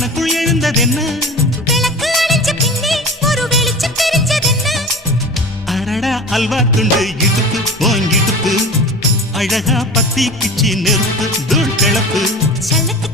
எனக்குள் எழுந்ததென்ன விளக்கு அணைஞ்ச பின்னே ஒரு வெளிச்சம் தெரிஞ்சதென்ன அடடா அல்வா துண்டு இடுப்பு ஓங்கிடுப்பு அழகா பத்தி கிச்சி நெருப்பு தூள் கிளப்பு சல்லத்து